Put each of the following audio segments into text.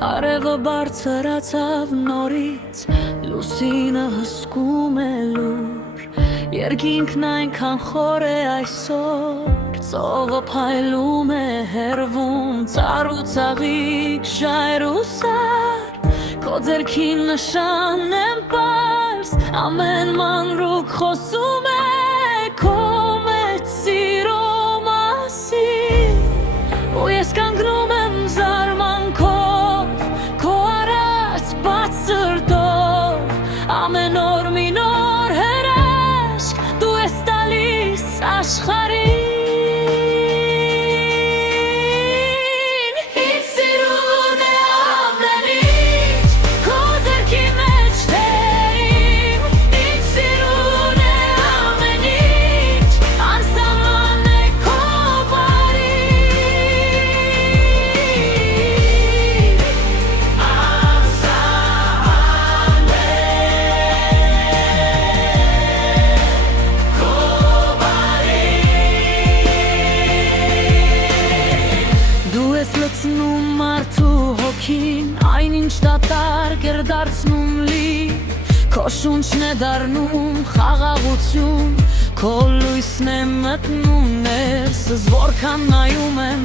Արևը բարձրացավ նորից, լուսինը հսկում է լուր, երկինքն այնքան խոր է այսօր, ծովը փայլում է հեռվում, ծառ ու ծաղիկ, ժայռ ու սար, քո ձեռքին նշան եմ պարզ, ամեն մանրուք խոսում է քո մեծ սիրո մասին, ու ես կանգնում եմ զարմանքով, քո առաջ բաց սրտով, ամեն օր մի նոր հրաշք դու ես տալիս աշխարհին։ Ինձ սիրուն է ամեն ինչ, քո ձեռքի մեջ թերիմ, ինձ սիրուն է ամեն ինչ, անսահման է քո բարին, անսահման է քո բարին, դու ես լցնում մարդու հոգին, այնինչ դատարկ էր դարձնում լի, քո շունչն է դառնում խաղաղություն, քո լույսն է մտնում ներսս, որքան նայում եմ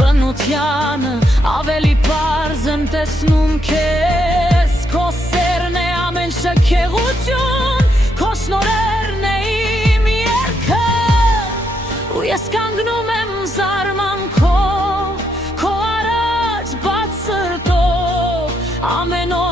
բնությանը, ավելի պարզ եմ տեսնում քեզ, քո սերն է ամեն շքեղություն, քո շնորհերն է իմ երգը, ու ես կանգնում եմ զարմանքով, քո առաջ բաց սրտով, ամեն օր